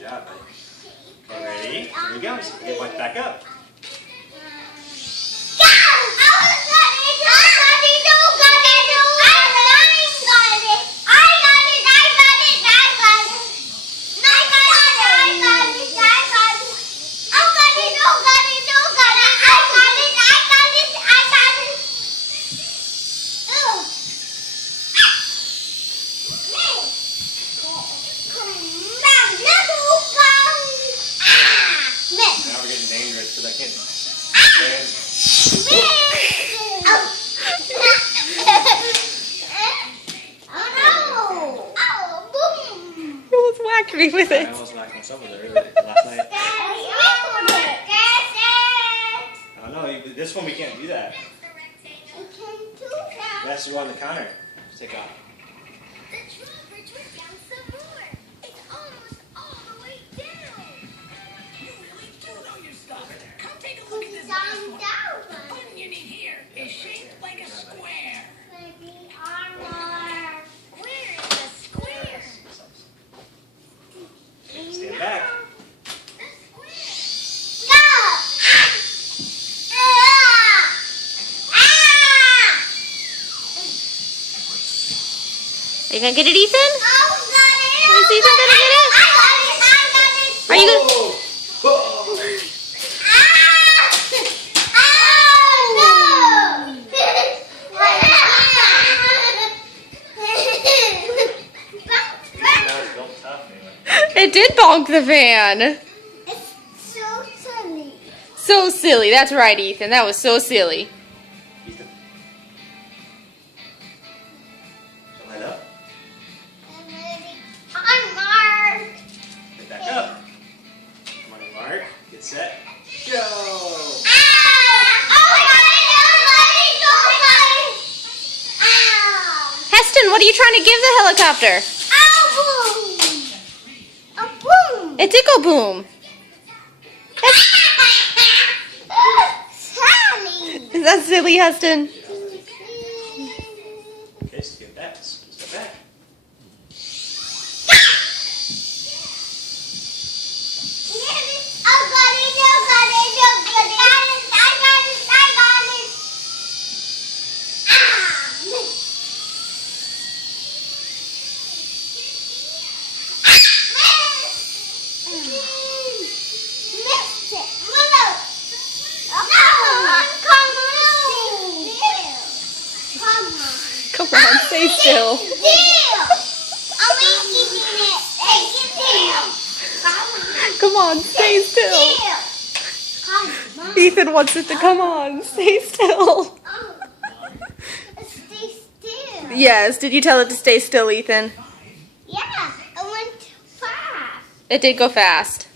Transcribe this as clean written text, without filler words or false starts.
Good job, buddy. Okay, ready? Here we go. Get one back up. Now we're getting dangerous because I can't stand. You almost whacked me with I it. almost knocked myself with it earlier last night. Oh no, this one we can't do that. That's you on the counter. Take off. Stand back. Are you gonna get it, Ethan? Is Ethan gonna get it? Are you gonna? It did bonk the fan. It's so silly. So silly. That's right, Ethan. That was so silly. Ethan. Light up. I'm ready. I'm Mark. Get back up. Come on, Mark. Get set. Go. Heston, what are you trying to give the helicopter? A boom! It did go boom. Sally! Is that silly, Heston? Okay, step back. Step back. Come on, stay still. Come on, stay still. Ethan wants it to come on. Stay still. Stay still. Yes, did you tell it to stay still, Ethan? Yeah, I went fast. It did go fast.